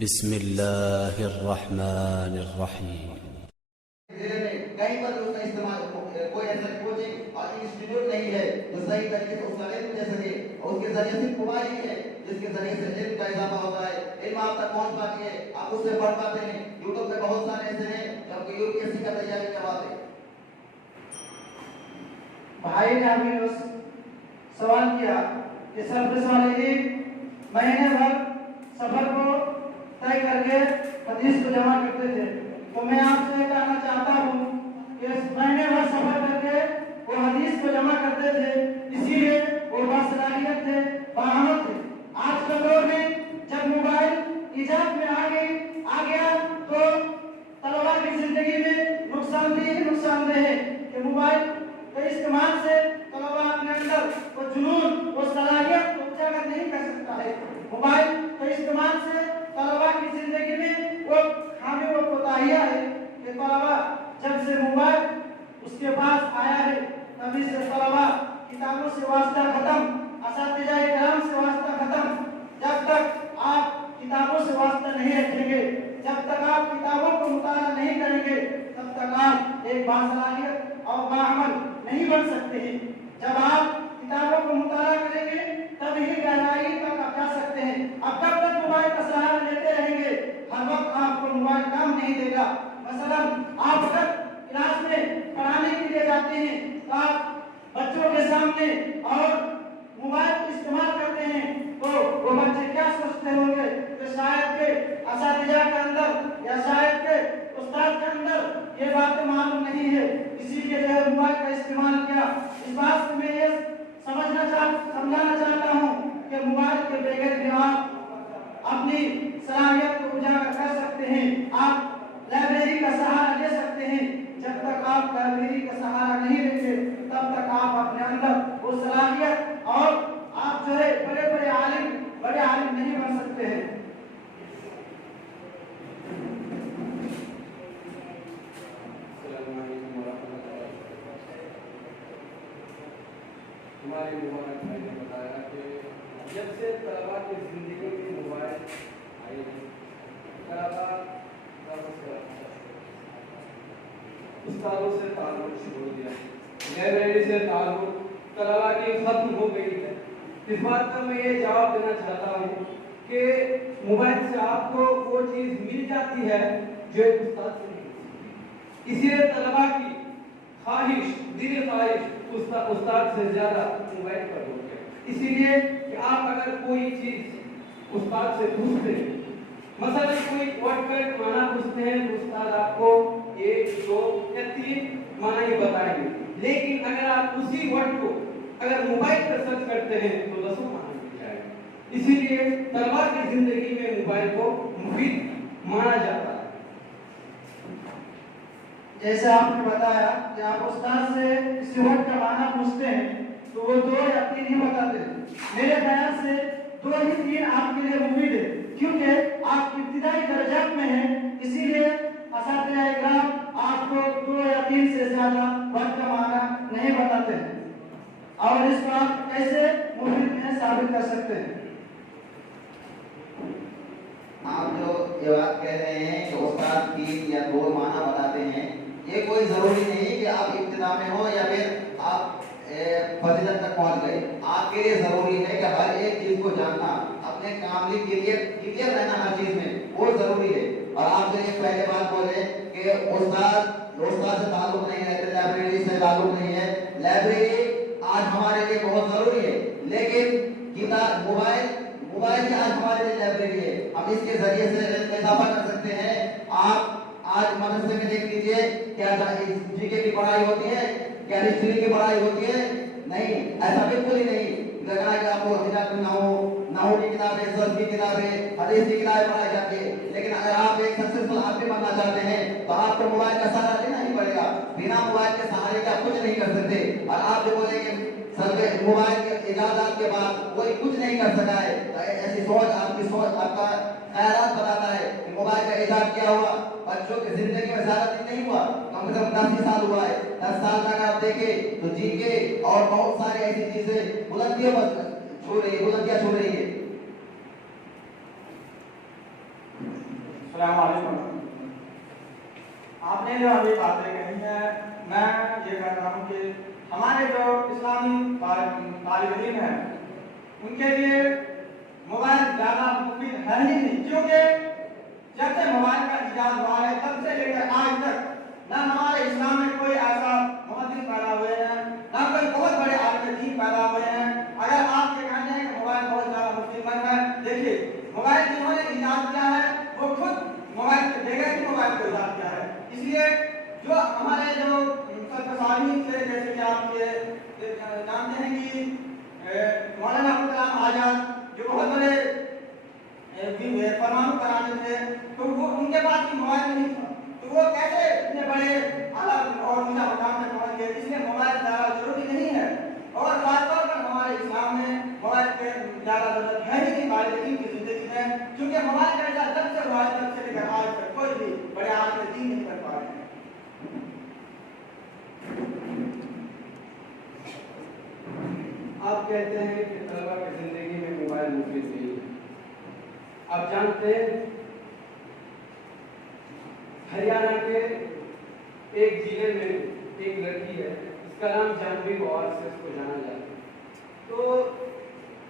बिस्मिल्लाहिर्रहमानिर्रहीम। जिले में कहीं पर उसका इस्तेमाल कोई ऐसा कोचिंग और इंस्टीट्यूट नहीं है जो सही तरीके से उसका इल्म दे सके और उसके जरिए सिर्फ मोबाइल ही है जिसके जरिए से इल्म का इजाफा होता है, इल्म आप तक पहुंच पाती है, आप उससे पढ़ पाते हैं। यूट्यूब पे बहुत सारे ऐसे हैं जो आपको यूपीएससी का तैयारी करवाते हैं। भाई ने अभी उस सवाल किया कि सर वाले एक महीने भर सफर को तय करके हदीस को जमा करते थे, तो मैं आपसे कहना चाहता हूँ कि इस महीने भर सफर करके वो हदीस को जमा करते थे, इसीलिए वो बासलाहियत थे, बाहमत थे। आज के दौर में जब मोबाइल इजाद में आ गया तो तलबा की जिंदगी में नुकसानदेह है कि मोबाइल के इस्तेमाल से तलबा अपने अंदर वो जुनून वो सलाहियत को उजागर नहीं कर सकता है। मोबाइल के इस्तेमाल से तलबा की जिंदगी में वो खामी वो कोताहियां है कि तलबा जब से मोबाइल उसके पास आया है तभी से तलबा किताबों से वास्ता खत्म, असातिज़ा किराम से वास्ता खत्म। जब तक आप किताबों से वास्ता नहीं रखेंगे, जब तक आप किताबों को मुताला नहीं करेंगे, तब तक आप एक बासलाहियत और बाअमल नहीं बन सकते हैं। जब आप किताबों को मुताला करेंगे तब ही गहराई तक आप जा सकते हैं। अब कब तक मोबाइल का सहारा लेते रहेंगे, हर वक्त आपको मोबाइल काम नहीं देगा। मसलन आप अगर क्लास में पढ़ाने के लिए जाते हैं तो आप बच्चों के सामने और मोबाइल को इस्तेमाल करते हैं तो वो बच्चे क्या सोचते होंगे कि शायद के असातिज़ा के अंदर या शायद के उस्ताद के अंदर ये बातें मालूम नहीं है, इसीलिए जो है मोबाइल का इस्तेमाल किया। इस बात से मैं ये समझाना चाहता हूँ कि मोबाइल के बगैर भी आप अपनी सलाहियत को उजागर कर सकते हैं। आप लाइब्रेरी का सहारा ले सकते हैं। जब तक आप लाइब्रेरी का सहारा नहीं लेंगे तब तक आप अपने अंदर वो सलाहियत और आप जो है बड़े आलिम नहीं बन सकते हैं। हमारे मुबारक भाई ने बताया कि जब से तलबा की जिंदगी में मोबाइल आई है, तलबा उस्तादों से ताल्लुक छोड़ दिया, लाइब्रेरी से ताल्लुक तलबा की खत्म हो गई है। इस बात का मैं ये जवाब देना चाहता हूँ कि मोबाइल से आपको वो चीज़ मिल जाती है जो उस्ताद से नहीं मिलती। इसीलिए तलबा की ख्वाहिश उस्ताद से ज्यादा मोबाइल पर हो गया। इसीलिए कि आप अगर कोई चीज उस्ताद से पूछते हैं, मसलन कोई वर्ड का माना पूछते हैं तो उस्ताद आपको 1, 2 या 3 माना ही बताएंगे, लेकिन अगर आप उसी वर्ड को अगर मोबाइल पर सर्च करते हैं तो 10 माना मिल जाएगा। इसीलिए तलबा की जिंदगी में मोबाइल को मुफीद माना जाता है। जैसे आपने बताया कि आप उस्ताद से किसी वर्ड का माना पूछते हैं तो वो 2 या 3 ही बताते हैं। मेरे ख्याल से 2 ही 3 आपके लिए मुफीद है, क्योंकि आप इब्तिदाई दर्जात में हैं, इसीलिए असातिज़ा इकराम आपको 2 या 3 से ज्यादा वर्ड का माना नहीं बताते हैं। और इसको आप कैसे मुफीद में साबित कर सकते हैं? आप जो ये बात कह रहे हैं कि उस्ताद 3 या 2 माना बताते हैं, ये कोई जरूरी नहीं कि आप इब्तिदा में हो या फिर आप फजीलत तक पहुंच गए। आपके लिए जरूरी है कि हर एक चीज को जानना, अपने कामली क्लियर रहना हर चीज में, वो जरूरी है। और आप जो ये पहले बात बोले कि उस्ताद से ताल्लुक नहीं रहते, लाइब्रेरी से ताल्लुक नहीं है। लाइब्रेरी आज हमारे लिए बहुत जरूरी है, लेकिन किताब मोबाइल की आज हमारे लिए लाइब्रेरी है। हम इसके जरिए से इजाफा कर सकते हैं। आप आज मदरसे में देख लीजिए, क्या जीके की पढ़ाई होती है, क्या हिस्ट्री की पढ़ाई होती है? नहीं, ऐसा बिल्कुल ही नहीं। लगा कि आपको नहू की किताबें, सर्फ की किताबें, हदीस की किताबें पढ़ाई जाती है। लेकिन अगर आप एक सक्सेसफुल आदमी बनना चाहते हैं तो आपको मोबाइल का सहारा लेना ही पड़ेगा। बिना मोबाइल के सहारे के आप कुछ नहीं कर सकते। और आप जो बोलेंगे मोबाइल के इजाजत के बाद कोई कुछ नहीं कर सका है, तो ऐसी सोच आपकी सोच आपका ख्यालात बताता है कि मोबाइल का इजाद क्या हुआ। बच्चों की जिंदगी में ज्यादा दिन नहीं हुआ, कम से कम 10 साल हुआ है। 10 साल तक आप देखें तो जीके और बहुत सारी ऐसी चीजें बुलंदियां छू रही है। अस्सलाम वालेकुम। आपने जो अभी बातें कही हैं, मैं ये कहता हूँ कि हमारे जो इस्लामी तालिब इल्म हैं उनके लिए मोबाइल ज़्यादा मुफीद है ही नहीं, क्योंकि जब से मोबाइल का इजाद हुआ है तब से लेकर आज तक ना हमारे इस्लाम में कोई ऐसा मुहद्दिस पैदा हुए हैं, ना कोई बहुत बड़े आलिम दीन पैदा हुए हैं। अगर आप ये कहते हैं कि मोबाइल बहुत ज़्यादा मुफीदमंद है, देखिए मोबाइल जिन्होंने इजाद किया है वो खुद मोबाइल के बगैर ही मोबाइल को इजाद किया है। इसलिए जो हमारे जो सरफसानी से, जैसे कि आप ये जानते हैं कि मौलाना अब्दुल कलाम आजाद जो बहुत बड़े परमाणु कराने थे, तो वो उनके पास भी मोबाइल नहीं था, तो वो कैसे इतने बड़े आला और ऊंचा मुकाम पे पहुंच गए। इसलिए मोबाइल ज़्यादा जरूरी नहीं है, और खासतौर पर हमारे इस्लाम में मोबाइल के ज़्यादा जरूरत है ही नहीं तालिब इल्म की जिंदगी में, क्योंकि मोबाइल का इजाद जब से हुआ है तब से लेकर आज तक कोई भी बड़े आलिम दीन नहीं कर पा रहे हैं। आप कहते हैं कि तलबा की जिंदगी में मोबाइल मुफीद नहीं है। आप जानते हैं हरियाणा के एक जिले में एक लड़की है, इसका नाम जानवी गौर से उसको जाना जाता है। तो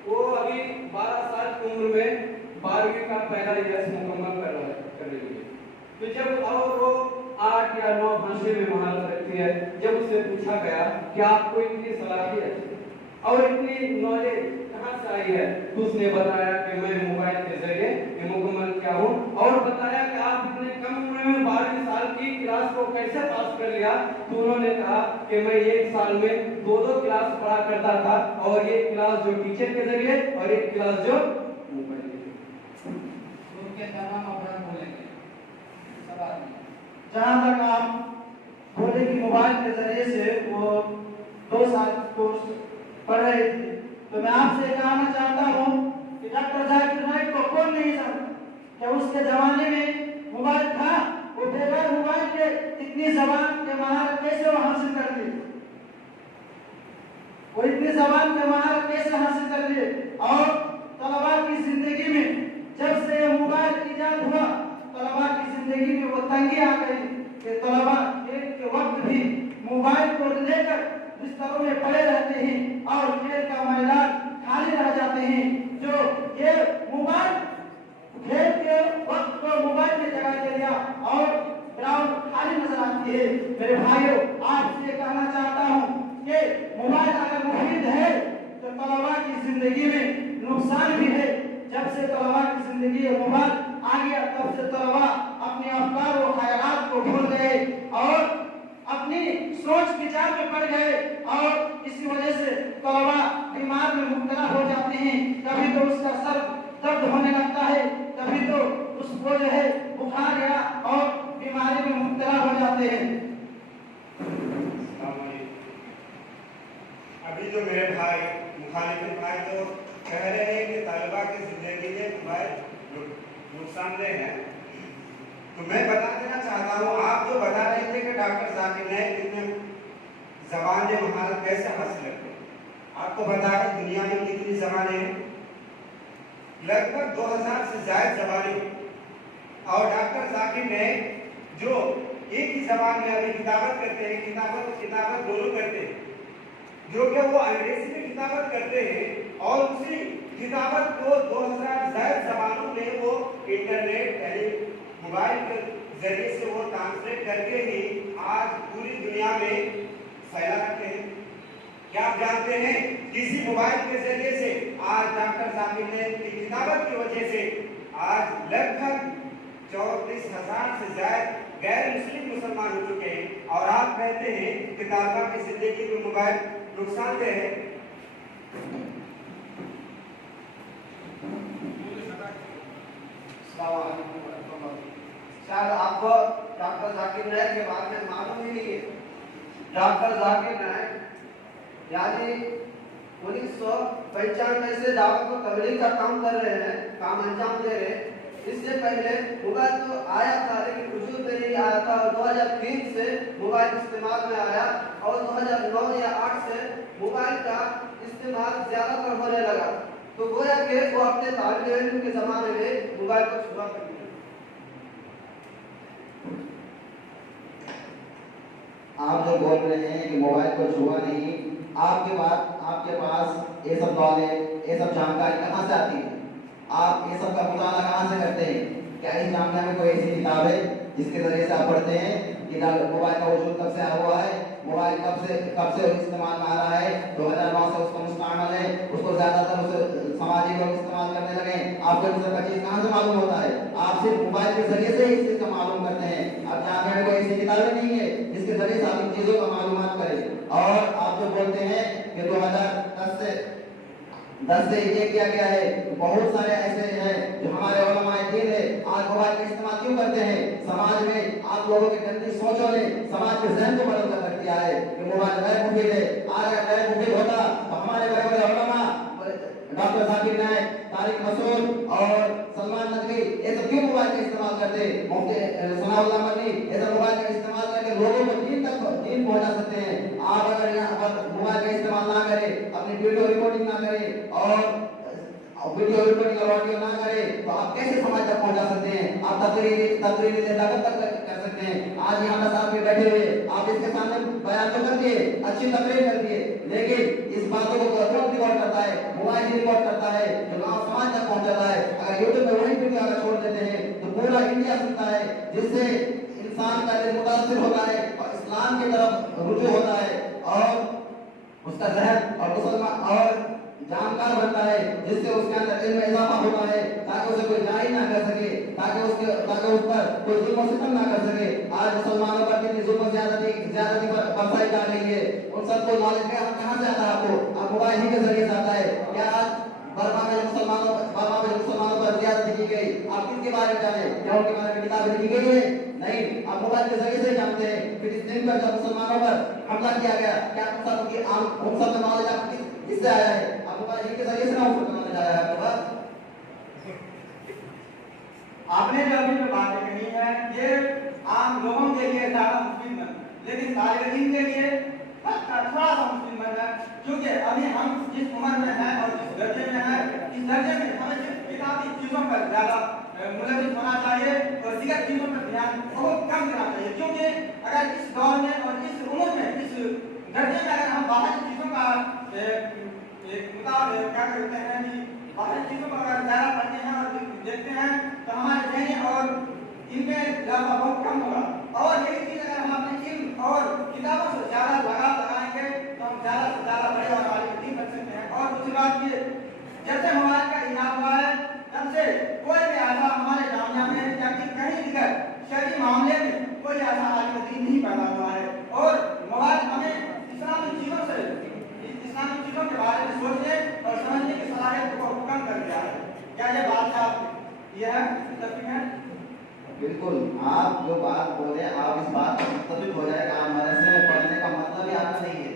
वो अभी 12 साल की उम्र में 12वीं का पहला ईयर मुकम्मल कर रही है। तो जब और वो 8 या 9 भाषा में महारत रखती है, जब उससे पूछा गया कि आपको इतनी सलाहियत और इतनी नॉलेज कहाँ से आई है, तो उसने बताया कि मैं मोबाइल के जरिए मुकम्मल किया हूँ, और बताया कि आप इतने कम उम्र में 12 साल की क्लास को कैसे पास कर लिया। तो उन्होंने कहा कि मैं एक साल में 2-2 क्लास पढ़ा करता था, और एक क्लास जो टीचर के जरिए और एक क्लास जो मोबाइल के उनके तमाम अपराध बोलेंगे। जहाँ तक आप बोले कि मोबाइल के जरिए से वो 2 साल कोर्स पढ़ रहे थे, तो मैं आपसे कहना चाहता हूँ कि डॉक्टर जाकिर नाइक को कौन नहीं जानता? क्या उसके जमाने में मोबाइल था? वो बगैर मोबाइल के इतनी जबान के महारत कैसे वो हासिल कर ली? वो इतनी जबान के महारत कैसे हासिल कर ली? और तलबा की जिंदगी में जब से मोबाइल इजाद हुआ, तलबा की जिंदगी में वो तंगी आ गई कि तलबा खेल के वक्त भी मोबाइल को लेकर बिस्तरों में पड़े रहते हैं और खेल का मैदान खाली रह जाते हैं। जो ये मोबाइल खेल के वक्त को मोबाइल ने जगह दे दिया और ग्राउंड खाली नजर आती है। मेरे भाइयों, आपसे कहना चाहता हूँ कि मोबाइल अगर मुफीद है तो तलबा की जिंदगी में नुकसान भी है। जब से तलबा की जिंदगी में मोबाइल आ गया तब से तलबा अपने अफकार और ख्यालात को भूल गए और अपनी सोच विचार में पड़ गए, और इसी वजह से तलबा बीमार में मुब्तला हो जाते हैं। कभी तो उसका सर दर्द होने लगता है, कभी तो उसको जो है बुखार या और बीमारी में मुब्तला हो जाते हैं। अभी जो मेरे भाई मुखालिफ भाई तो कह रहे हैं कि तलबा की जिंदगी में मोबाइल नुकसानदेह है, तो मैं बता देना चाहता हूँ, आप जो बता रहे थे कि डॉक्टर जाकिर नाइक इतने जबान में महारत कैसे हासिल करते हैं, आपको बता दें दुनिया में कितनी जबानें हैं, लगभग 2000 से ज्यादा जबानें, और डॉक्टर जाकिर नाइक जो एक ही जबान में अभी किताबत करते हैं, किताबत दोनों करते हैं, जो कि वो अंग्रेजी में किताबत करते हैं, और उसी किताबत को 2000 ज्यादा जबानों में वो इंटरनेट यानी मोबाइल के जरिए से वो ट्रांसलेट करके ही आज पूरी दुनिया में फैला रखे हैं। क्या आप जानते हैं किसी मोबाइल के जरिए से आज डॉक्टर जाकिर नाइक की किताबत की वजह से आज लगभग 34,000 से ज्यादा गैर मुस्लिम मुसलमान हो चुके हैं, और आप कहते हैं कि तलबा की जिंदगी में मोबाइल नुकसानदेह है। शायद आपको डॉक्टर जाकिर नाइक के बारे में मालूम ही नहीं है। डॉक्टर जाकिर नाइक यानी 1995 से दावत को तबलीग का काम कर रहे हैं, काम अंजाम दे रहे हैं। इससे पहले मोबाइल तो आया था लेकिन वजूद में नहीं आया था, और 2003 से मोबाइल इस्तेमाल में आया, और 2009 या 8 से मोबाइल का इस्तेमाल ज्यादातर होने लगा। तो गोया कि वो अपने तालिब इल्म के जमाने में मोबाइल को छुआ कर दिया। आप जो बोल रहे हैं कि मोबाइल को छुआ नहीं, आपके पास ये सब नॉलेज, ये सब जानकारी कहाँ से आती है? आप ये सब का मुताला कहाँ से करते हैं? क्या इस जामिया में कोई ऐसी किताब है जिसके जरिए से आप पढ़ते हैं कि मोबाइल का वजूद कब से आया हुआ है, मोबाइल कब से इस्तेमाल में आ रहा है, 2009 से उसका मुस्तअमल है, उसको ज्यादातर उसे समाजी लोग इस्तेमाल करने लगे? आपको इन सब का चीज कहाँ से मालूम होता है? आप सिर्फ मोबाइल के जरिए से इस चीज का मालूम करते हैं। अब जामिया में कोई ऐसी किताबें नहीं है जिसके जरिए से आप इन चीजों का मालूमात करें। और आप जो बोलते हैं कि 2010 से ये किया गया है, बहुत सारे ऐसे हैं जो हमारे उलमाए दीन है आज मोबाइल का इस्तेमाल क्यों करते हैं? समाज में आप लोगों के गंदी सोचों ने समाज के जहन को बदल कर रख दिया है कि मोबाइल गैर मुफीद है। अगर गैर मुफीद होता तो हमारे बड़े बड़े उलमा डॉक्टर जाकिर नाइक, तारिक मसूद और सलमान नदवी ये सब क्यों मोबाइल का इस्तेमाल करते? मुफ्ती सनाउल्लाह मदनी ये सब मोबाइल का इस्तेमाल करके लोगों को दीन पहुंचा सकते हैं। आप अगर यहाँ पर मोबाइल का इस्तेमाल ना करें, अपनी वीडियो रिकॉर्डिंग ना करें और वीडियो रिकॉर्डिंग और ऑडियो ना करें तो आप कैसे समाज तक पहुंचा सकते हैं? आप तकरीरी देता कब तक कर सकते हैं? आज यहाँ 10 आदमी बैठे हुए, आप इसके सामने बयान तो कर दिए, अच्छी तकरीर कर दिए, लेकिन इस बातों को कौन रिकॉर्ड करता है? मोबाइल रिकॉर्ड करता है जो गाँव समाज तक पहुंचाता है। अगर यूट्यूब में वही वीडियो अगर छोड़ देते हैं तो पूरा इंडिया सुनता है, जिससे इंसान का दिल मुतासिर होता है और इस्लाम की तरफ रुजू होता है और उसका जहन और मुसलमान और जानकार बनता है, जिससे उसके अंदर इल्म में इजाफा होता है ताकि उसे कोई जाहिल ना कर सके, ताकि उस पर कोई जुल्म और सितम ना कर सके। आज मुसलमानों पर कितनी जुल्म ज्यादती बरसाई जा रही है, उन सबको नॉलेज कहाँ से आता है? आपको आप मोबाइल ही के जरिए से आता है। क्या आज बर्मा में मुसलमानों पर ज्यादती की गई, आप किसके बारे में जाने? क्या उनके बारे में किताबें लिखी गई है? नहीं, आप मोबाइल के जरिए से जानते हैं। फिर इस दिन पर जब मुसलमानों पर हमला किया गया, क्या उन सब नॉलेज आपको किससे आया है? आप मोबाइल के जरिए से ना उसको नॉलेज आया है आपके पास? आपने जो अभी जो बातें कही है ये आम लोगों के लिए ज्यादा मुश्किल है, लेकिन तालिब इल्म के लिए थोड़ा सा मुश्किल है, क्योंकि अभी हम जिस उम्र में हैं और जिस दर्जे में हैं, इस दर्जे में हमें सिर्फ किताबी चीजों पर ज्यादा मुलविस होना चाहिए और दीगर चीजों पर ध्यान बहुत कम देना चाहिए। क्योंकि अगर इस दौर में और इस उम्र में इस दर्जे में अगर हम बाहर चीजों का क्या करते हैं कि बाहर चीजों को अगर ज्यादा पढ़ते हैं और देखते हैं तो हमारे जहन और इनमें इजाफा बहुत कम होगा। और यही चीज अगर हम अपने इल्म और किताबों से ज्यादा लगाएंगे तो हम ज्यादा से ज्यादा बड़े और आलिम दीन बन सकते हैं। और दूसरी बात ये, जब से मोबाइल का इजाफा हुआ है तब से कोई भी ऐसा हमारे जामिया में या कहीं दिक्कत शरई मामले में कोई ऐसा आलिम दीन नहीं पैदा हुआ है। और मोबाइल हमें इस्लामी चीजों के बारे में सोचने और समझने की सलाहियत को कम कर दिया है। क्या ये बात आप यह मुत्तफिक हैं? बिल्कुल, आप जो बात बोले आप इस बात पर मुत्तफिक हो जाएगा। आप मदरसे में पढ़ने का मतलब ही आपका नहीं है।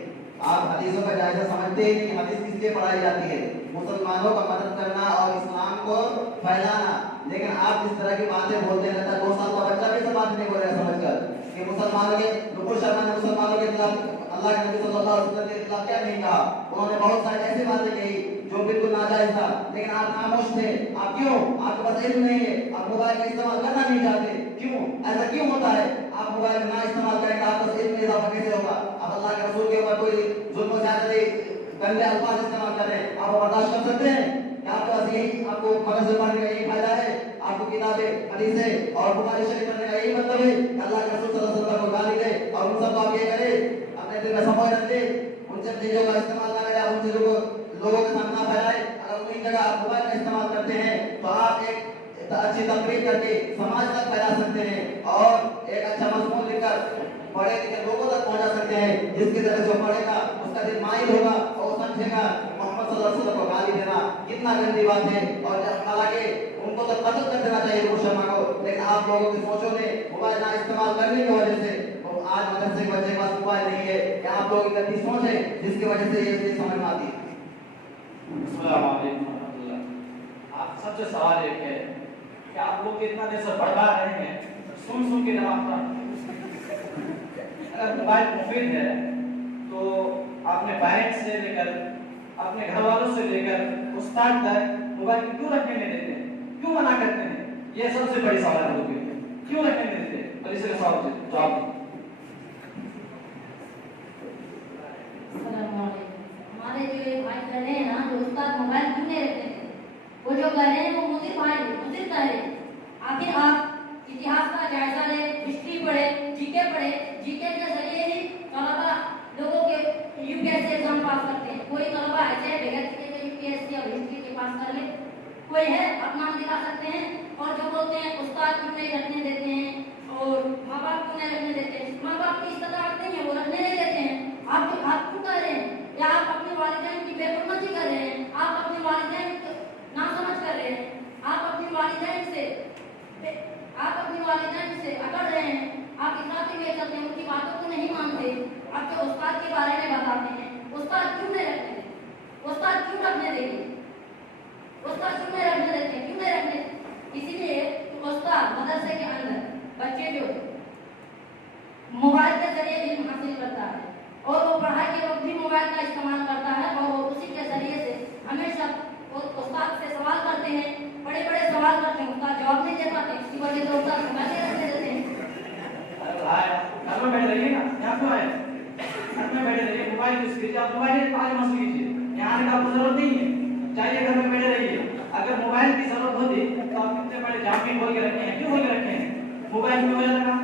आप हदीसों का जायजा समझते हैं कि हदीस किस लिए पढ़ाई जाती है? मुसलमानों का मदद करना और इस्लाम को फैलाना। लेकिन आप जिस तरह की बातें बोलते हैं, लगता है 2 साल का बच्चा भी सब बात नहीं बोल रहा है समझकर कि मुसलमानों के नुपुर शर्मा ने मुसलमानों के खिलाफ अल्लाह के नबी सल्लल्लाहु अलैहि वसल्लम के खिलाफ क्या नहीं कहा। उन्होंने बहुत सारी ऐसी बातें कही जो बिल्कुल नाजायज था, लेकिन आप खामोश थे। आप क्यों? आपके पास इल्म नहीं है, आप मोबाइल का इस्तेमाल करना नहीं चाहते। क्यों ऐसा क्यों होता है? आप मोबाइल ना इस्तेमाल करेंगे आपका इल्म में इजाफा कैसे होगा? आप अल्लाह के रसूल के ऊपर कोई जुल्म ज्यादती गंदे अल्फाज इस्तेमाल कर रहे हैं, आप बर्दाश्त कर सकते हैं? क्या आपके पास यही आपको मदरसे पढ़ने का यही फायदा है? आपको किताबें हदीसें और बुखारी शरीफ पढ़ने का यही मतलब है कि अल्लाह के रसूल सल्लल्लाहु अलैहि वसल्लम को गाली दे और उन सबको आप ये करें अपने दिल में समझ रख दे, उन सब चीजों का इस्तेमाल ना करें, उन चीजों को लोगों के सामने फैलाए। अगर उन्हीं जगह आप मोबाइल का इस्तेमाल करते हैं तो आप एक अच्छी तकरीर करके समाज तक फैला सकते हैं और एक अच्छा मजमून लिखकर पढ़े लिखे लोगों तक पहुंचा सकते हैं, जिसकी तरह जो पढ़ेगा उसका दिल माइल होगा और वो समझेगा मोहम्मद सल्लल्लाहु अलैहि वसल्लम को गाली देना कितना गंदी बात है। और हालांकि उनको तो कत्ल कर देना चाहिए नुपुर शर्मा को, लेकिन आप लोगों की सोचों ने मोबाइल ना इस्तेमाल करने की वजह से आज मदरसे के बच्चे के पास मोबाइल नहीं है। क्या आप लोगों की गंदी सोच है जिसकी वजह से ये चीज समझ में आती है? अस्सलाम वालेकुम रहमतुल्लाह। आप सबसे सवाल एक है कि आप लोग इतना देर से भड़का रहे हैं, सुन के जवाब था। अगर मोबाइल मुफीद है तो अपने पेरेंट्स से लेकर अपने घर वालों से लेकर उस्ताद तक मोबाइल क्यों रखने में देते हैं, क्यों मना करते हैं? ये सबसे बड़ी सवाल होगी। क्यों रखने नहीं देते? और इसका जवाब दीजिए। हमारे जो ये भाई कह रहे हैं ना, जो उस्ताद मोबाइल क्यों नहीं रखते थे, वो जो कह रहे हैं वो मुझे भाई मुझे कह रहे हैं। आखिर आप इतिहास का जायजा लें, हिस्ट्री पढ़े, जीके पढ़े, जीके के जरिए ही तलबा लोगों के यूपीएससी एग्जाम पास करते हैं। कोई तलबा ऐसे बगैर जीके के यूपीएससी और हिस्ट्री के पास कर ले, कोई है आप नाम दिखा सकते हैं। और जो बोलते हैं उस्ताद क्यों नहीं रखने देते हैं और माँ बाप क्यों नहीं रखने देते हैं, माँ बाप की इस्तेदाद नहीं है, वो रखने नहीं देते हैं। आप क्यों कर रहे हैं? या आप अपने वालिदैन की बेहुरमती कर रहे हैं? आप अपने वालिदैन को नासमझ कर रहे हैं? आप अपने वालिदैन से अकड़ रहे हैं? आप इखलाकी में चलते हैं, उनकी बातों को नहीं मानते। आपके उस्ताद के बारे में बताते हैं, उस्ताद क्यों नहीं रखते? उस्ताद क्यों रखने देंगे? उस्ताद क्यों नहीं रखने देते? क्यों नहीं रखने? इसीलिए उस्ताद मदरसे के अंदर बच्चे जो मोबाइल के जरिए इल्म हासिल करता है और वो पढ़ाई के वक्त भी मोबाइल का इस्तेमाल करता है और वो उसी के जरिए से हमेशा उस्ताद से सवाल करते हैं, बड़े बड़े सवाल करते हैं, उस्ताद जवाब नहीं दे पाते। इसी वजह से उस्ताद मोबाइल नहीं रखने देते हैं। अरे भाई घर में बैठे रहिए ना, यहाँ क्यों आए? घर में बैठे रहिए, मोबाइल यूज कीजिए, आप मोबाइल आज मत कीजिए, यहाँ आने का आपको जरूरत नहीं है। चाहिए घर में बैठे रहिए। अगर मोबाइल की जरूरत होती तो आप कितने बड़े जामी खोल के रखे हैं? क्यों खोल के रखे हैं? मोबाइल में हो जाएगा।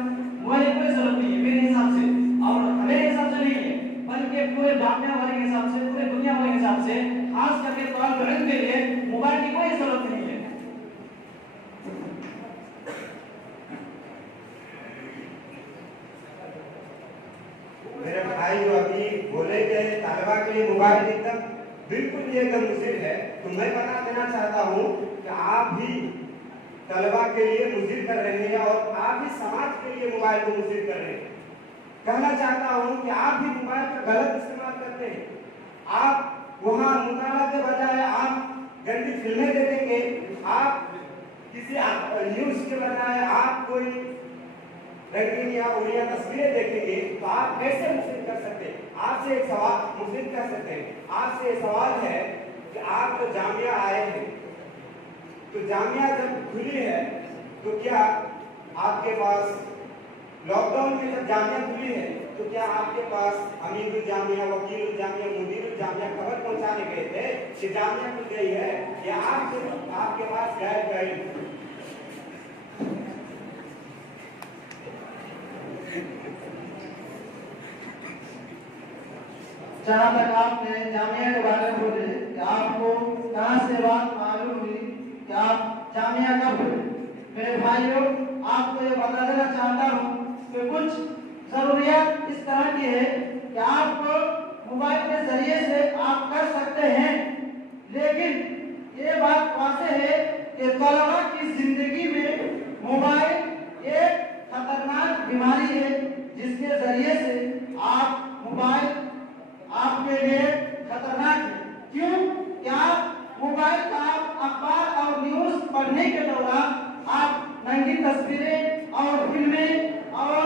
मोबाइल की कोई जरूरत नहीं है मेरे हिसाब से, और मेरे हिसाब से नहीं है बल्कि पूरे जामिया वाले के हिसाब से, पूरे दुनिया वाले के हिसाब से, खास करके तौर इल्म के लिए मोबाइल की कोई जरूरत नहीं है। मेरे भाई जो अभी बोले कि तालिबा के लिए मोबाइल एकदम बिल्कुल ये एकदम मुसीर है, तो मैं बता देना चाहता हूँ कि आप भी तलबा के लिए मुसीर कर रहे हैं और आप भी समाज के लिए मोबाइल को मुसीर कर रहे हैं। कहना चाहता हूँ कि आप भी मोबाइल का गलत इस्तेमाल करते हैं। आप वहाँ मुताला के बजाय आप गंदी फिल्में देखेंगे, आप किसी न्यूज के बजाय आप कोई रंगीन या उड़िया तस्वीरें देखेंगे, तो आप कैसे मुसीर कर सकते हैं? आपसे एक सवाल मुसीर कर सकते हैं। आपसे सवाल है कि आप जो जामिया आए हैं, तो जामिया जब खुली है तो क्या आपके पास लॉकडाउन में जब जामिया खुली है तो क्या आपके पास अमीरुल जामिया, वकीलुल जामिया, मुदीरुल जामिया खबर पहुंचाने गए थे कि जामिया खुल गई है, या आपके पास गए? जहाँ तक आपने जामिया के बारे में बोले कि आपको कहाँ से बात मालूम हुई कि आप जामिया कब खुले, मेरे भाइयों आपको ये बता देना चाहता हूँ कि कुछ जरूरियात इस तरह की है कि आप मोबाइल के जरिए से आप कर सकते हैं, लेकिन ये बात वाज़ेह है कि तलबा की जिंदगी में मोबाइल एक खतरनाक बीमारी है, जिसके जरिए से आप मोबाइल आपके लिए खतरनाक है। क्यों? क्या मोबाइल का अखबार और न्यूज पढ़ने के दौरान आप नंगी तस्वीरें और फिल्में और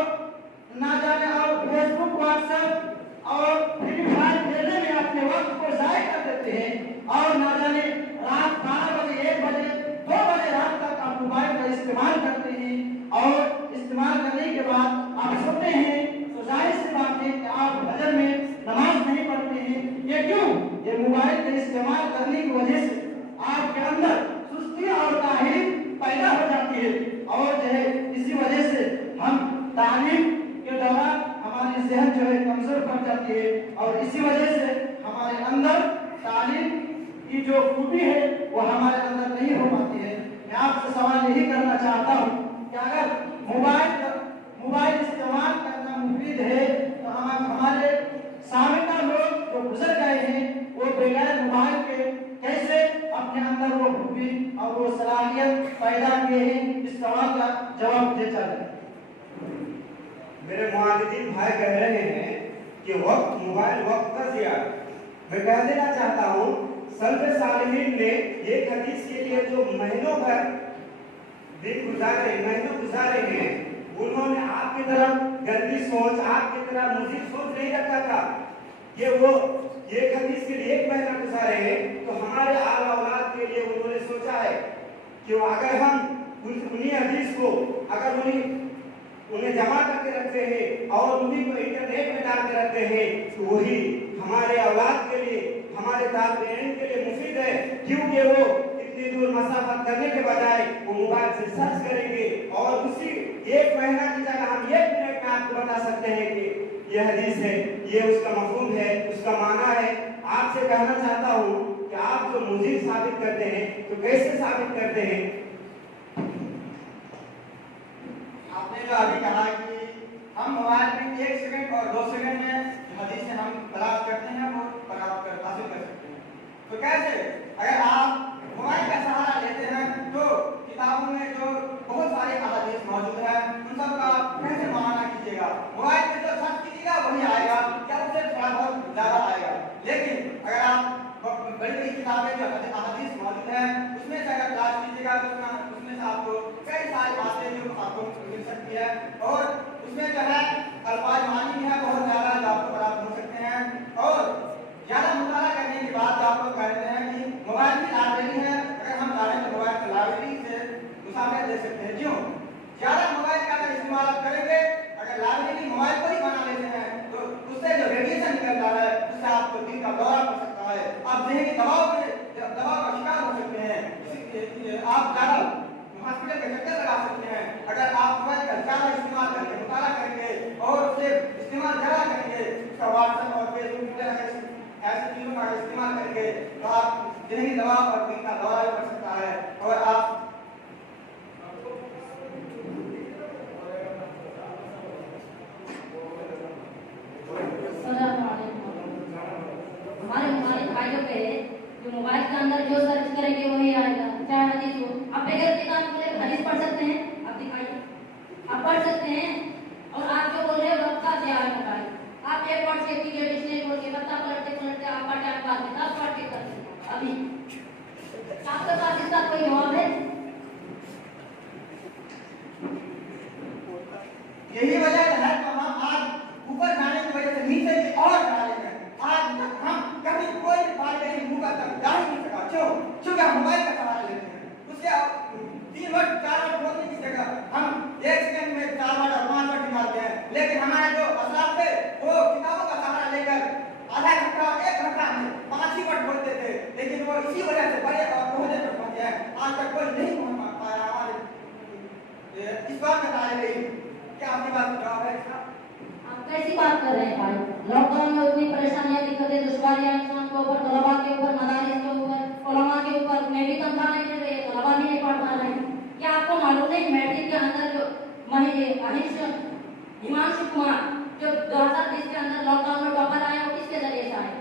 ना जाने और फेसबुक, व्हाट्सएप और फ्री फायर खेलने में अपने वक्त को जाया कर देते हैं और ना जाने रात 12 बजे, 1 बजे, 2 बजे रात तक आप मोबाइल का इस्तेमाल करते हैं और इस्तेमाल करने के बाद आप सोते हैं, तो जाहिर सी बात है कि आप फजर में नमाज नहीं पढ़ते हैं। ये क्यों? ये मोबाइल का इस्तेमाल करने की वजह से आपके अंदर सुस्ती और काहिली पैदा हो जाती है और जो है इसी वजह से हम तालीम के दौरान हमारी सेहत जो है कमजोर पड़ जाती है और इसी वजह से हमारे अंदर तालीम की जो खूबी है वो हमारे अंदर नहीं हो पाती है। मैं आपसे सवाल यही करना चाहता हूँ कि अगर मोबाइल इस्तेमाल करना मुफीद है तो हमारे साबिका लोग जो गुजर गए हैं वो बगैर मोबाइल के कैसे अपने अंदर वो खूबी और वो सलाहियत पैदा किए हैं? इस सवाल का जवाब दे चले। मेरे मुआलिदीन भाई कह रहे हैं कि वक्त मोबाइल वक्त का जिया। मैं कह देना चाहता हूँ सल्फ़े सालिहीन ने एक हदीस के लिए जो महीनों भर दिन गुजारे हैं, उन्होंने आपकी तरफ गंदी सोच, आपकी तरफ मुज़ीब सोच नहीं रखा था। ये वो एक हदीस के लिए 1 महीना गुजारे हैं, तो हमारे आला औलाद के लिए उन्होंने सोचा है कि अगर हम उन्हीं हदीस को जाकर उन्हें जमा करके रखते हैं और उन्हीं को इंटरनेट में डाल के रखते हैं, तो वही हमारे औलाद के लिए, हमारे तालिब के लिए मुफीद है, क्योंकि वो इतनी दूर मसाफत करने के बजाय वो मोबाइल से सर्च करेंगे और उसी एक महीना की जगह हम 1 मिनट में आपको बता सकते हैं कि यह हदीस है, ये उसका मफहूम है, उसका माना है। आपसे कहना चाहता हूँ कि आप जो मुजीब साबित करते हैं तो कैसे साबित करते हैं? आपने जो अभी कहा कि हम मोबाइल में 1 सेकंड और 2 सेकंड में हदीसें हम तलाश करते हैं वो प्राप्त कर हासिल कर सकते हैं, तो कैसे? अगर आप मोबाइल का सहारा लेते हैं तो किताबों में जो बहुत सारे अहादीस मौजूद है उन सब का कैसे माना कीजिएगा? मोबाइल में जो सर्च कीजिएगा वही आएगा, क्या उससे थोड़ा बहुत ज्यादा आएगा। लेकिन अगर आप बड़ी बड़ी किताबें जो अहादीस मौजूद है उसमें से अगर तलाश कीजिएगा तो उसमें से आपको कई सारी बातें जो आपको मिल सकती है और उसमें जो है अल्फाज मानी भी है बहुत ज्यादा जो आपको प्राप्त हो सकते हैं। और ज्यादा मुताला करने के बाद जो आपको कहते हैं कि मोबाइल की लाइब्रेरी है, अगर हम चाहें तो मोबाइल की लाइब्रेरी से मुसाफिर ले सकते हैं। क्यों? ज्यादा मोबाइल का अगर इस्तेमाल आप करेंगे, अगर लाइब्रेरी मोबाइल को ही बना लेते हैं तो उससे जो रेडिएशन निकल रहा है उससे आपको दिल का दौरा पड़ सकता है, आप ज़हनी दबाव का शिकार हो सकते हैं, आप ज्यादा हॉस्पिटल के चक्कर लगा सकते हैं। अगर आप मोबाइल का ज्यादा इस्तेमाल करके मुताला करेंगे और उसे इस्तेमाल ज्यादा करेंगे, उसका व्हाट्सएप और फेसबुक ऐसी चीजों का इस्तेमाल करेंगे तो आप ज़हनी दबाव और दिल का दौरा भी पड़ सकता है और आप हमारे भाइयों पे जो मोबाइल के अंदर जो सर्च करेंगे वही आएगा, चाहे हदीस हो। आप बगैर किताब खोले हदीस पढ़ सकते हैं? आप दिखाइए, आप पढ़ सकते हैं। और आप जो बोल रहे हो वक्ता से आए मोबाइल, आप एक वर्ड से कीजिए, डिक्शनरी खोल के बत्ता पलटते पलटते आपका टाइम पास है, 10 पढ़ के कर सकते अभी। आपके पास इसका कोई जवाब है? यही वजह है तो हम आज ऊपर जाने की वजह से नीचे की और जा रहे हैं। आज तक हम कभी कोई बात कहीं मुंह का तक जा ही नहीं सका। क्यों? क्योंकि हम मोबाइल का सहारा लेते हैं। उसके 3 वर्ड 4 वर्ड बोलने की जगह हम 1 सेकंड में 4 वर्ड और 5 वर्ड निकालते हैं। लेकिन हमारे जो असलाफ थे वो किताबों का सहारा लेकर आधा घंटा 1 घंटा में 5 ही वर्ड बोलते थे, लेकिन वो इसी वजह से बड़े और ओहदे पर पहुंचे हैं। आज तक कोई नहीं पहुंच पाया हमारे इस बात में ताले नहीं। क्या आपकी बात का जवाब है इसका? आप कैसी बात कर रहे हैं भाई? लॉकडाउन में उतनी परेशानियां, दिक्कतें, दुश्वारियां इंसान के ऊपर, तलबा के ऊपर, मदारिस के ऊपर, उलमा के ऊपर, मैं भी तनख्वाह नहीं मिल रही है, तलबा भी नहीं पढ़ पा रहे हैं। क्या आपको मालूम नहीं मैट्रिक के अंदर जो हिमांशु कुमार जो 2020 के अंदर लॉकडाउन में टॉपर आए वो किसके जरिए से आए?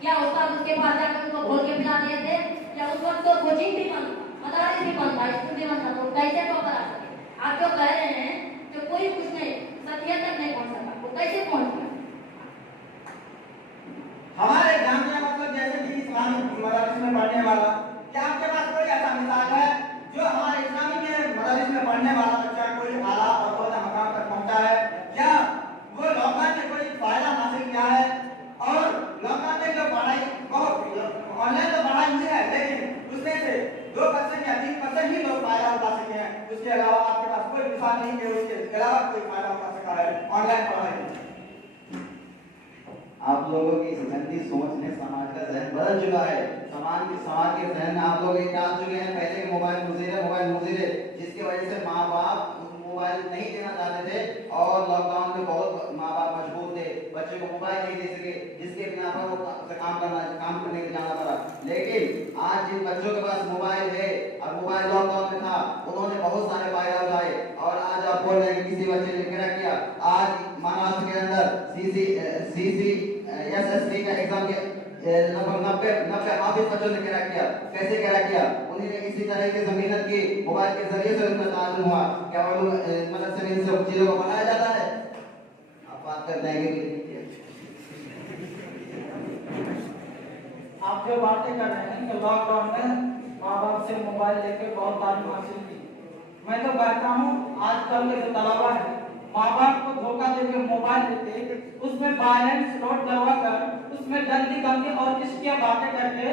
क्या उस्ताद उसके पास जाकर उनको खोल के पिला दिए थे? क्या उस वक्त तो कोचिंग भी बंद था, मदारिस भी बंद था, स्कूल भी बंद था, तो कैसे टॉपर आ सके? आप जो कह रहे हैं कि कोई कुछ नहीं, सत्य तक नहीं पहुंच सका, वो कैसे पहुंच गया? हमारे जामिया मतलब जैसे कि इस्लामिक मदारिस में पढ़ने वाला, क्या आपके पास कोई ऐसा मिसाल है जो हमारे इस्लामी में मदारिस में पढ़ने वाला बच्चा कोई आला और ओहदा मकाम तक पहुंचा है, या वो लॉकडाउन में कोई फायदा हासिल किया है? और लॉकडाउन में जो पढ़ाई बहुत ऑनलाइन तो पढ़ाई हुई है, लेकिन उसमें से 2% या 3% ही लोग फायदा उठा सके हैं। उसके अलावा आपके पास कोई मिसाल नहीं कि उसके अलावा कोई फायदा उठा सका है ऑनलाइन पढ़ाई। आप लोगों की गंदी सोच ने समाज का जहन बदल चुका है। समाज के जहन में आप लोग एक डाल चुके हैं, पहले के मोबाइल मुजीर है, जिसकी वजह से माँ बाप मोबाइल नहीं देना चाहते थे और लॉकडाउन में बहुत माँ बाप मजबूर थे, बच्चे को मोबाइल नहीं दे सके, जिसके बिना पर वो काम करने के जाना पड़ा। लेकिन आज जिन बच्चों के पास मोबाइल है और मोबाइल लॉकडाउन में था, उन्होंने बहुत सारे फायदा उठाए। और आज आप बोल रहे हैं कि किसी बच्चे ने क्या किया, आज महाराष्ट्र के अंदर CCSSB का एग्जाम के लगभग 90 हाफिज बच्चों ने क्या किया। कैसे क्या किया? उन्होंने इसी तरह की मेहनत की, मोबाइल के जरिए से उनका ताल्लुक हुआ। क्या वो मतलब से इन सब चीजों को बनाया जाता है? आप बात करते हैं कि आप जो बातें कर रहे हैं कि लॉकडाउन में माँ बाप से मोबाइल लेकर बहुत तालीम हासिल की, मैं तो कहता हूँ आजकल के जो तलबा है माँ बाप को धोखा देकर मोबाइल देते, उसमें बैलेंस लोड करवा कर उसमें गंदी गंदी और किसकी बातें करके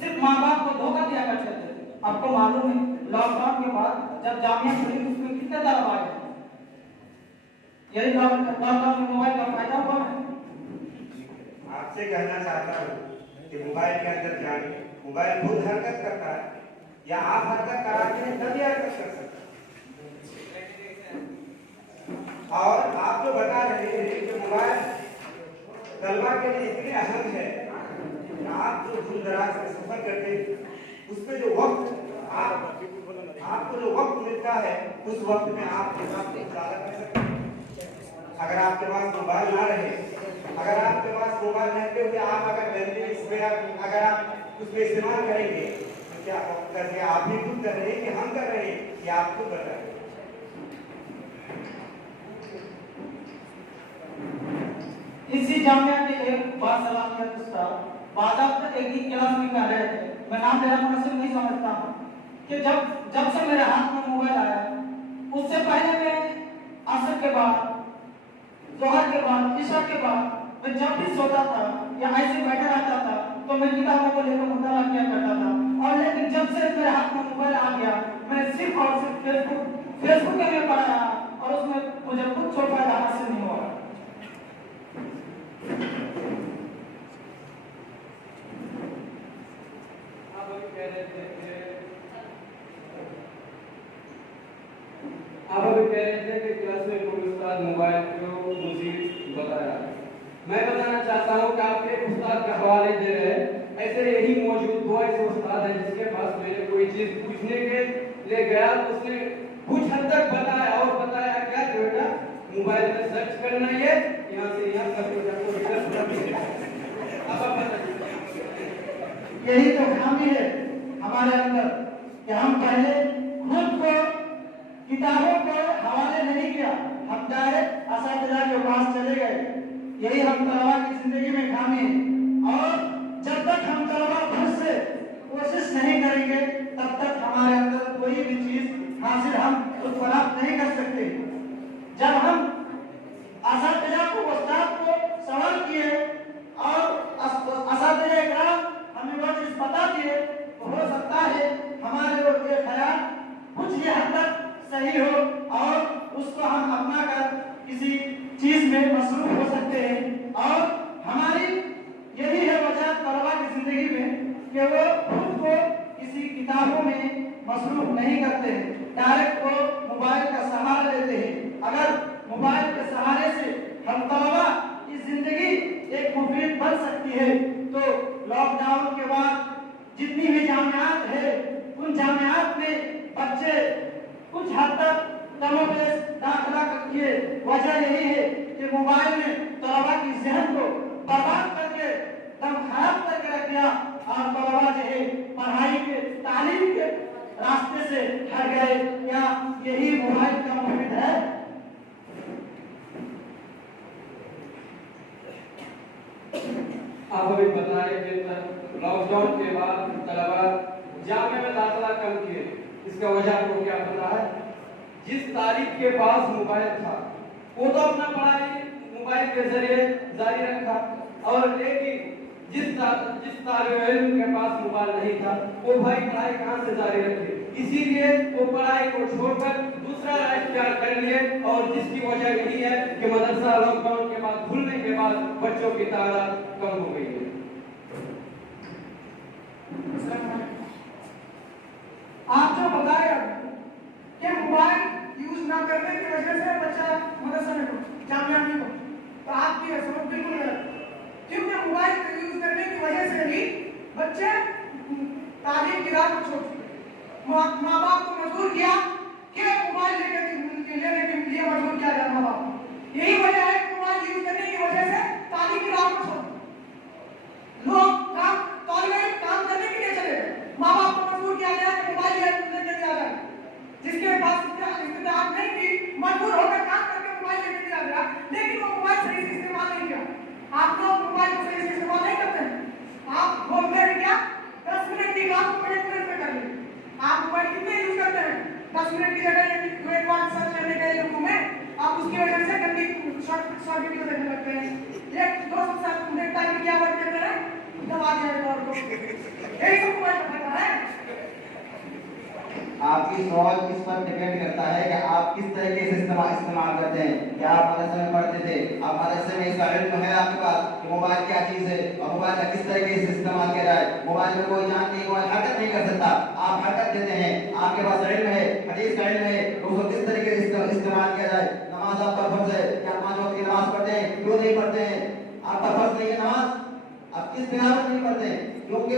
सिर्फ माँ बाप को धोखा दिया करते थे। आपको मालूम है लॉकडाउन के बाद जब जामिया खुली उसमें कितने तलब आए? यही लॉकडाउन में मोबाइल का फायदा हुआ है। आपसे कहना चाहता हूँ कि मोबाइल के अंदर जानिए, मोबाइल खुद हरकत करता है या आप हरकत कराते हैं तभी हरकत कर सकता है। और आप जो बता रहे हैं कि मोबाइल तलबा के लिए इतनी अहम है कि आप जो दूर दराज से सफर करते हैं उसमें जो वक्त आपको जो वक्त मिलता है उस वक्त में आप ज़्यादा कर सकते हैं। अगर आपके पास मोबाइल ना रहे, अगर आपके पास मोबाइल रहते हुए आप अगर अगर आप उसमें इस्तेमाल करेंगे तो क्या करके आप भी खुद कर रहे हैं कि हम कर रहे हैं कि आप खुद कर रहे हैं? इसी जामिया के एक बासलाहियत उस्ताद बाज़ाब्ता एक ही क्लास में कह रहे थे, मैं नाम लेना मुनासिब नहीं समझता हूँ, कि जब से मेरे हाथ में मोबाइल आया उससे पहले मैं असर के बाद, जोहर के बाद, इशा के बाद मैं जब भी सोता था या ऐसे बैठा रहता था तो मैं किताबों को लेकर मुताला किया करता था। और लेकिन जब से मेरे हाथ में मोबाइल आ गया मैं सिर्फ और सिर्फ फेसबुक में पढ़ा रहा और उसमें मुझे कुछ फायदा हासिल नहीं हुआ। आप अभी कह रहे थे कि क्लास में कोई उस्ताद मोबाइल को मुसीब बताया। मैं बताना चाहता हूँ कि आप एक उस्ताद का हवाले दे रहे हैं, ऐसे यही मौजूद दो ऐसे उस्ताद हैं जिसके पास मैंने कोई चीज पूछने के लिए गया तो उसने कुछ हद तक बताया और बताया क्या कि बेटा मोबाइल में सर्च करना ये यहाँ से यहाँ कर यही तो खामी है हमारे अंदर कि हम पहले खुद को किताबों को हवाले नहीं किया, हम डायरेक्ट असातिज़ा के पास चले गए। यही हम तलबा की जिंदगी में खामी है। और जब तक हम तलबा खुद से कोशिश नहीं करेंगे तब तक हमारे अंदर कोई भी चीज हासिल हम खुद प्राप्त नहीं कर सकते। जब हम असातिज़ा को, उस्ताद को सवाल किए और असातिज़ा इकराम हमें वो चीज बता दिए तो हो सकता है हमारे लोग ये ख्याल कुछ ये हद तक सही हो और उसको हम अपना कर किसी चीज में मसरूफ हो सकते हैं। और हमारी यही है वजह तलबा की जिंदगी में कि वो खुद को किसी किताबों में मसरूफ नहीं करते हैं, डायरेक्ट वो मोबाइल का सहारा लेते हैं। अगर मोबाइल के सहारे से हम तलबा की जिंदगी एक मुफीद बन सकती है तो लॉकडाउन के बाद जितनी भी जामियात है उन जामियात में बच्चे कुछ हद तक कमोबेश दाखिला किए। वजह यही है कि मोबाइल ने तलबा की जहन को बर्बाद करके दम खराब करके रख दिया और तलबा जो है पढ़ाई के, तालीम के रास्ते से हट गए। क्या यही मोबाइल का मुफीद है? आप अभी बताए कि लॉकडाउन के बाद तलबा जामिया में दाखिला कम किए, इसका वजह आपको क्या पता है? जिस तारीख के पास मोबाइल था वो तो अपना पढ़ाई मोबाइल के जरिए जारी रखा और लेकिन जिस तालिब इल्म के पास मोबाइल नहीं था वो भाई पढ़ाई कहाँ से जारी रखे, इसीलिए वो पढ़ाई को छोड़कर दूसरा इख्तियार कर लिए। और जिसकी वजह यही है कि मदरसा लॉकडाउन के बाद खुलने के बाद बच्चों की तादाद कम हो गई है। आप जो बताए कि मोबाइल यूज ना करने की वजह से बच्चा मदरसा में जामिया में तो आपकी यह समझ बिल्कुल गलत, क्योंकि मोबाइल यूज करने की वजह से ही बच्चे तालीम की राह को छोड़ चुके। माँ बाप को मजबूर किया कि मोबाइल लेने के लिए मजबूर किया जाए माँ बाप को। यही वजह है कि मोबाइल यूज करने की वजह से तालीम की राह को छोड़ लोग काम करने के लिए चले गए। माँ बाप को मजबूर किया गया कि मोबाइल लेके दिया जाए, जिसके पास इस्तेमाल नहीं थी मजबूर होकर काम करके मोबाइल लेके दिया गया, लेकिन वो मोबाइल सही से इस्तेमाल नहीं किया। आप लोग मोबाइल को सही से इस्तेमाल नहीं करते हैं। आप बोलते हैं क्या 10 मिनट की काम को 1 मिनट में कर लें। आप मोबाइल कितने यूज करते हैं? 10 मिनट की जगह एक बार सर्च करने के लिए में आप उसकी वजह से गंदी शॉर्ट वीडियो देखने लगते हैं। एक दोस्त साथ देखता है कि क्या बात करते हैं, दबा दिया और को यही सब मोबाइल का फायदा है। आपकी सोच इस पर डिपेंड करता है कि आप किस तरीके से इस्तेमाल करते हैं। क्या आप मदरसे में पढ़ते थे, अब मदरसे में इसका इल्म है आपके पास कि मोबाइल क्या चीज़ है और मोबाइल का किस तरीके से इस्तेमाल किया जाए। मोबाइल में कोई जान नहीं, मोबाइल हरकत नहीं कर सकता, आप हरकत देते हैं। आपके पास इल्म है, हदीस का इल्म है, उसको किस तरीके से इस्तेमाल किया जाए। नमाज आप पर फर्ज है, क्या 5 वक्त की नमाज पढ़ते हैं, क्यों नहीं पढ़ते हैं? आप पर फर्ज नहीं है नमाज, आप किस बिना पर नहीं पढ़ते हैं? क्योंकि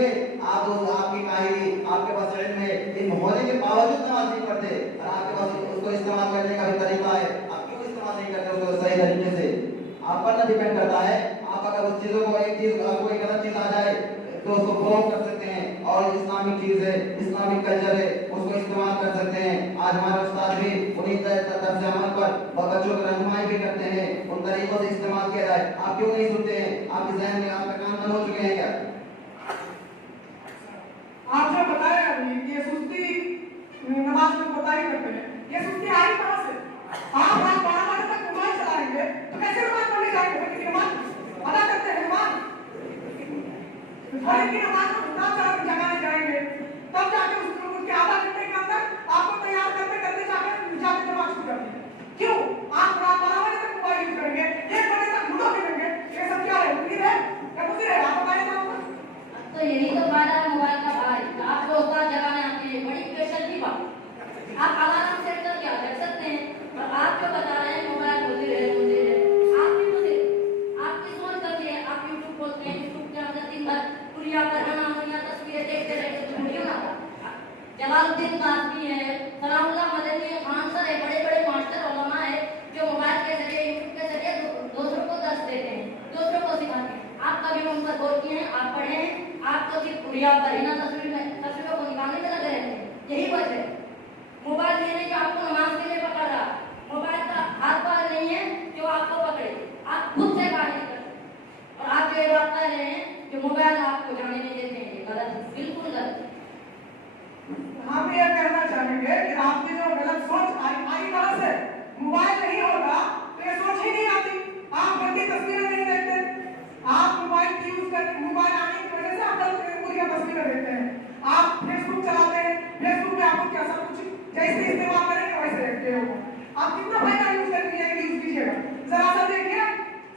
आपकी काहिली, आपके पास इल्म है, इन होने के बावजूद नमाज नहीं पढ़ते और आपके पास उसको इस्तेमाल करने का भी तरीका है, आप क्यों इस्तेमाल नहीं करते उसको सही तरीके से? आप पर ना डिपेंड करता है। आप अगर उस चीज़ों को एक चीज़ कोई गलत चीज़ आ जाए तो उसको ब्लॉक कर सकते हैं, और इस्लामिक चीज़ है, इस्लामिक कल्चर है, उसको इस्तेमाल कर सकते हैं। आज हमारे उस्ताद भी उन्हीं तरफ से अमल पर बच्चों को रहनुमाई भी करते हैं, उन तरीकों से इस्तेमाल किया जाए। आप क्यों नहीं सुनते हैं? आपके जहन में आपका काम बंद हो चुके हैं क्या? आप जो बताया अभी कि ये सुस्ती नमाज में कोताही करते हैं, ये सुस्ती आई कहां से? आप रात 12 बजे तक मोबाइल चलाएंगे तो कैसे नमाज पढ़ने जाएंगे? बल्कि नमाज अदा करते हैं, नमाज फर्ज की नमाज को खुदा चाह जगाने जाएंगे, तब जाके उसके आधा घंटे के अंदर आपको तैयार करते करते जाके नमाज छूट जाती है। क्यों? आप रात 12 बजे तक मोबाइल यूज करेंगे, 1 बजे तक लूडो खेलेंगे, ये सब क्या है? मुफीद है या मुफीद है? आप बताइए ना। तो यही तो फायदा है मोबाइल का भाई। आप जो उस्ताद जगाने आते हैं, बड़ी स्पेशल की बात, आप अलार्म सेट करके आ रख सकते हैं। और आप जो बता रहे हैं मोबाइल मुझे है, आप भी मुझे, आपकी सोच करती है। आप यूट्यूब खोलते हैं, यूट्यूब के अंदर दिन भर कुरिया पर हना तस्वीरें देखते रहते तो वीडियो ना आता। जलालुद्दीन कासमी है, सलामुल्लाह मदनी है, खान सर है, बड़े बड़े मास्टर उलमा है जो मोबाइल के जरिए, यूट्यूब के जरिए दूसरों को दर्श देते हैं, दूसरों को सिखाते हैं। आप कभी उन पर गौर किए हैं? आप पढ़े हैं? आप तो सिर्फ कुरिया पर ही ना तस्वीरों को निकालने में लगे रहते हैं। यही वजह है मोबाइल लेने के आपको नमाज के लिए पकड़ रहा। मोबाइल का हाथ पार नहीं है जो आपको पकड़े, आप खुद से कार्य नहीं करते। और आप जो ये बात कर रहे हैं कि मोबाइल आपको जाने नहीं देते हैं, ये गलत है, बिल्कुल गलत है। हम ये कहना चाहेंगे कि आपकी जो गलत सोच आई कहां से? मोबाइल नहीं होगा तो ये सोच ही नहीं आती। आप गंदी तस्वीरें नहीं देखते, आप मोबाइल की यूज करते, मोबाइल आने की वजह से आप पूरी तस्वीरें देखते हैं। आप फेसबुक चलाते हैं, फेसबुक में आपको क्या सब कुछ जैसे इस्तेमाल करेंगे वैसे देखते हो। आप कितना फायदा यूज करके यूज कीजिएगा, जरा सा देखिए,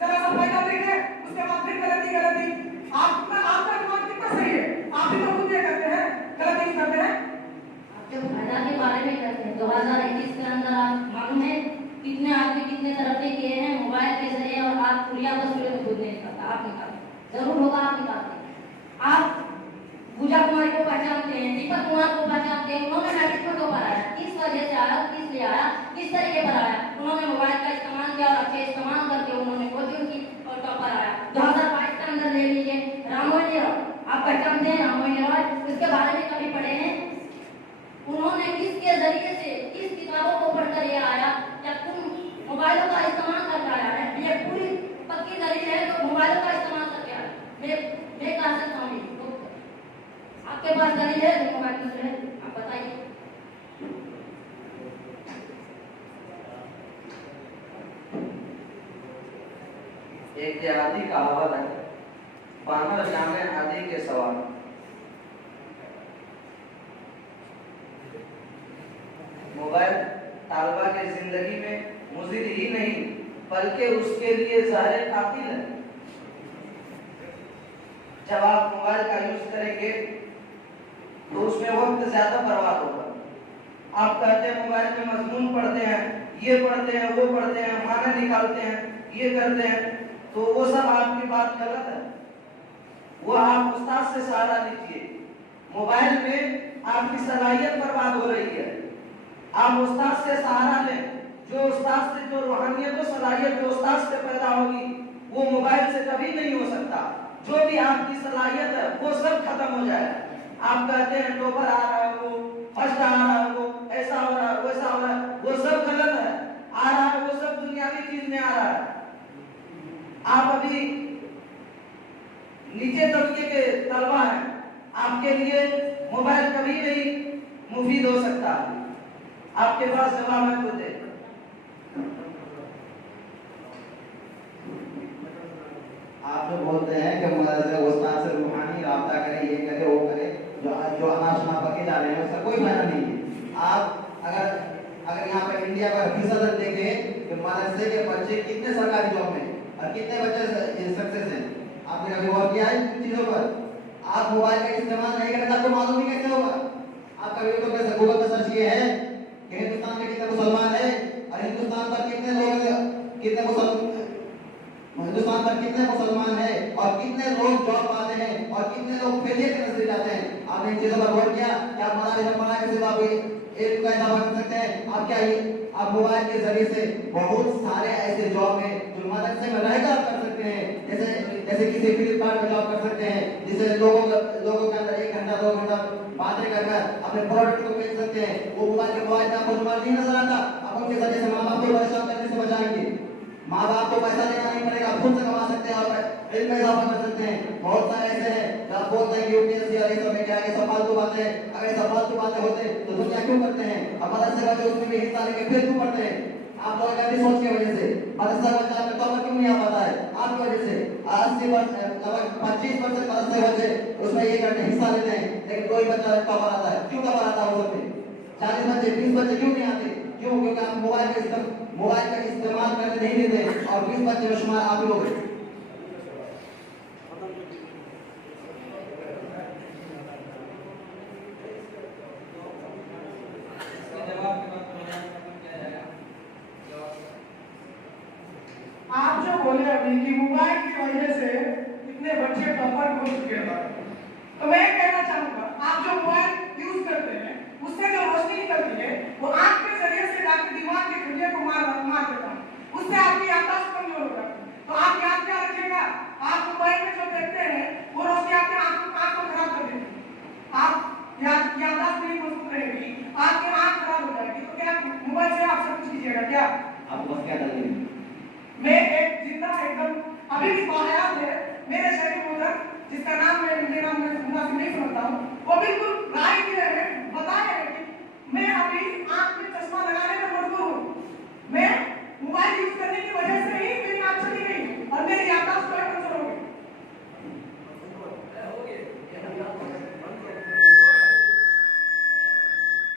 जरा सा फायदा देखिए, उसके बाद फिर गलती। आपका दिमाग कितना सही है? आप भी तो खुद ये करते हैं, गलत यूज करते हैं। जब फायदा के बारे में कहते हैं 2021 के अंदर आप मालूम है कितने आदमी कितने तरक्की किए हैं मोबाइल के जरिए, और आप कुरिया तस्वीरें खुद नहीं निकालता, आप निकालते, जरूर होगा आप निकालते। आप पूजा कुमारी को पहचानते हैं, दीपक कुमार को पहचानते हैं, उन्होंने मैट्रिक में टॉपर आया, किस वजह से आया, किस लिए आया, किस तरीके पर आया? उन्होंने मोबाइल का इस्तेमाल किया और अच्छे इस्तेमाल करके उन्होंने कोचिंग की और टॉपर आया। 2022 के अंदर ले लीजिए रामोइनी रॉय, आप पहचानते हैं रामोइनी रॉय, उसके बारे में कभी पढ़े हैं? उन्होंने किसके जरिए से, किस किताबों को पढ़कर ये आया या तुम मोबाइलों का इस्तेमाल करके आया है? ये पूरी पक्की दलील है तो मोबाइलों का इस्तेमाल करके आया। मैं कहा सकता हूँ आपके पास दलील है जो मोबाइल में है? आप बताइए। एक देहाती कहावत है, बानर जाने आदि के सवाल। मोबाइल तालबा की जिंदगी में मुज़िर ही नहीं बल्कि उसके लिए ज़ाहिर कातिल है। जब आप मोबाइल का यूज करेंगे तो उसमें वक्त ज्यादा बर्बाद होगा। आप कहते हैं मोबाइल में मजमून पढ़ते हैं, ये पढ़ते हैं, वो पढ़ते हैं, माने निकालते हैं, ये करते हैं, तो वो सब आपकी बात गलत है। वो आप उस्ताद से सहारा लीजिए। मोबाइल में आपकी सलाहियत बर्बाद हो रही है, आप उस्ताद से सहारा लें। जो उस्ताद से, जो रूहानियत और सलाहियत जो उस्ताद से पैदा होगी वो मोबाइल से कभी नहीं हो सकता। जो भी आपकी सलाहियत है वो सब खत्म हो जाएगा। आप कहते हैं टॉपर आ रहा है, वो फर्स्ट आ रहा है, वो ऐसा हो रहा है, वैसा हो रहा है, वो सब गलत है। आ रहा है वो सब दुनियावी चीज में आ रहा है। आप अभी नीचे तबके के तलबा हैं, आपके लिए मोबाइल कभी नहीं मुफीद हो सकता। आपके पास जवाब है तो दे। आप जो बोलते हैं कि उस्ताद से रूहानी राब्ता करें, ये करे, वो करे, जो अनाशना पके जा रहे हैं उसका कोई फायदा नहीं है। इंडिया का फीसद देखें कि मदरसे के बच्चे कितने सरकारी जॉब में और कितने बच्चे सक्सेस हैं। आपने कभी गौर किया है इन चीजों पर? आप मोबाइल का इस्तेमाल नहीं करेंगे आपको मालूम ही कैसे होगा? आप कभी यूट्यूब पे गूगल पे सर्च किए हैं कि हिंदुस्तान में कितने मुसलमान हैं और हिंदुस्तान पर कितने मुसलमान हैं और कितने लोग जॉब पाते हैं और कितने लोग फेलियर के नजर जाते हैं? आपने इन चीजों पर गौर किया? क्या मदारिस में पढ़ा के सिर्फ आप एक का इजाफा कर सकते हैं? आप क्या आप मोबाइल के जरिए से बहुत सारे ऐसे जॉब हैं जो मदरसे में रहकर आप कर सकते हैं। जैसे किसी फ्लिपकार्ट में जॉब कर सकते हैं, जिससे लोगों के अंदर 1 घंटा 2 घंटा बातें कर अपने प्रोडक्ट को बेच सकते हैं। वो मोबाइल में आपको जुबान नहीं नजर आता, आप उनके जरिए से माँ बाप को परेशान करने से बचाएंगे। माँ बाप को पैसा देना नहीं पड़ेगा, खुद से कमा सकते हैं और इल्म में इजाफा कर सकते हैं। बहुत सारे ऐसे हैं जो आप बोलते हैं यूपीएससी और ये सब में क्या है, सब फालतू बातें हैं। अगर ये सब फालतू बातें होते तो दुनिया क्यों करते हैं? अब मदरसे बच्चे उसमें भी हिस्सा लेके फिर क्यों पढ़ते हैं? आप लोग गंदी सोच की वजह से मदरसा बच्चा में तौबा क्यों नहीं आ पाता है? आपकी वजह से 25% मदरसे बच्चे उसमें ये करते हिस्सा लेते हैं, लेकिन कोई बच्चा तौबा आता है। क्यों तौबा आता हो सकते? 40 बच्चे 20 बच्चे क्यों नहीं आते? क्यों? क्योंकि आप मोबाइल का इस्तेमाल करने नहीं देते और 20 बच्चे में शुमार आप लोग हैं। आप जो बोले अभी कि मोबाइल की वजह से इतने बच्चे टॉपर हो चुके हैं, तो मैं कहना चाहूंगा आप जो मोबाइल यूज करते हैं उससे जो रोशनी निकलती है वो आंख के जरिए से जाकर दिमाग के खुले को मार देता है, उससे आपकी याददाश्त कमजोर हो जाती है। तो आप याद क्या रखिएगा, आप मोबाइल में जो देखते हैं वो रोशनी आपके आंख को खराब कर देती है, आप याददाश्त नहीं मजबूत रहेगी, आपकी आंख खराब हो जाएगी। तो क्या मोबाइल से आप सब कुछ कीजिएगा क्या? आपको बस क्या चाहिए? मैं एक जिंदा एकदम अभी भी बाहयात है मेरे शहर में उधर, जिसका नाम मैं नहीं समझता हूँ, वो बिल्कुल राय दिए हैं, बताए हैं कि मैं अभी